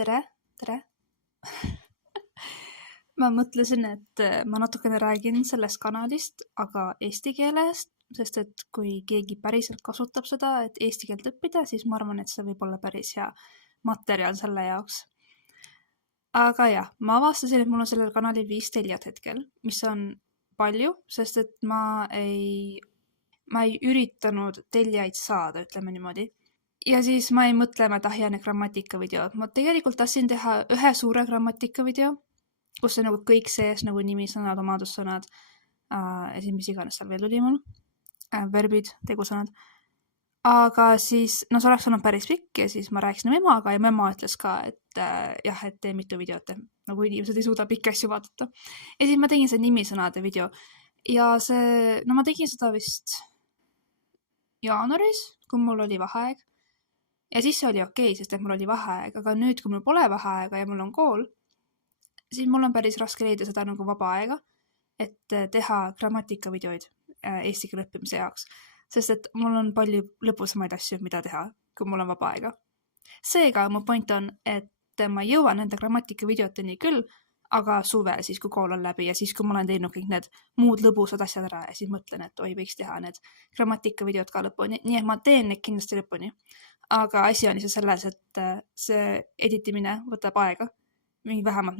tere. Ma mõtlesin, et ma natukene räägin sellest kanalist, aga eesti keelest, sest et kui keegi päriselt kasutab seda, et eesti keelt õppida, siis ma arvan, et see võib olla päris hea materjal selle jaoks. Aga jah, ma avastasin, et mul on sellel kanalil 5 tellijat hetkel, mis on palju, sest et ma ei üritanud tellijaid saada, ütleme niimoodi. Ja siis ma ei mõtle, et jää need grammatikavideod. Ma tegelikult tahtsin teha ühe suure grammatikavideo, kus on nagu kõik sees, nagu nimisõnad, omadussõnad, ja siis mis iganes seal veel oli mul, verbid, tegusõnad. Aga siis, no see oleks olnud päris pikk ja siis ma rääkisin emaga ja ema ütles ka, et jah, et tee mitu videot, nagu inimesed ei suuda pikki asju vaadata. Ja siis ma tegin see nimisõnade video ja see, no ma tegin seda vist jaanuaris, kui mul oli vaheaeg. Ja siis see oli okei, sest et mul oli vaheaeg, aga nüüd, kui mul pole vaheaega ja mul on kool, siis mul on päris raske leida seda nagu vaba aega, et teha grammatikavideoid eesti keele õppimise jaoks, sest et mul on palju lõbusamaid asju, mida teha, kui mul on vaba aega. Seega mu point on, et ma jõuan nende grammatikavideoteni küll, aga suvel, siis kui kool on läbi ja siis kui ma olen teinud kõik need muud lõbusad asjad ära ja siis mõtlen, et oi, võiks teha need grammatikavideod ka lõpuni, nii et ma teen neid kindlasti lõpuni. Aga asi on lihtsalt selles, et see editimine võtab aega. Vähemalt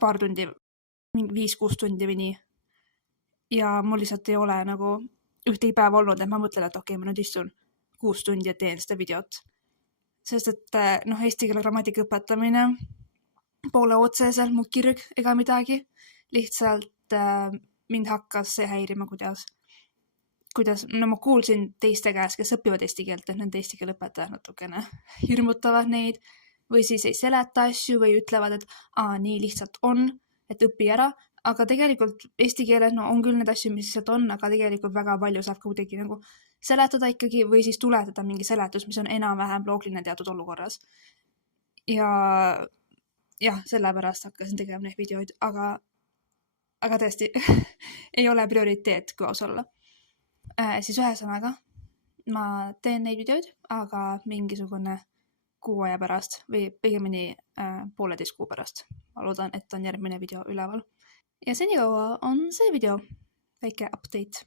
paar tundi, 5-6 tundi või nii. Ja mul lihtsalt ei ole nagu ühtegi päeva olnud, et ma mõtlen, et okei, ma nüüd istun 6 tundi ja teen seda videot. Sest et eesti keele grammatika õpetamine pole otseselt mu kirg ega midagi. Lihtsalt mind hakkas see häirima, kuidas, no ma kuulsin teiste käest, kes õpivad eesti keelt, et nende eesti keele õpetajad natukene hirmutavad neid või siis ei seleta asju või ütlevad, et nii lihtsalt on, et õpi ära, aga tegelikult eesti keeles on küll need asju, mis lihtsalt on, aga tegelikult väga palju saab ka kuidagi nagu seletada ikkagi või siis tuletada mingi seletus, mis on enam-vähem loogiline teatud olukorras. Ja jah, sellepärast hakkasin tegema neid videoid, aga tõesti ei ole prioriteet, kui aus olla. Siis ühesõnaga, ma teen neid videoid, aga mingisugune kuu aja pärast või õigemini 1,5 kuu pärast. Ma loodan, et on järgmine video üleval. Ja senikaua on see video väike update.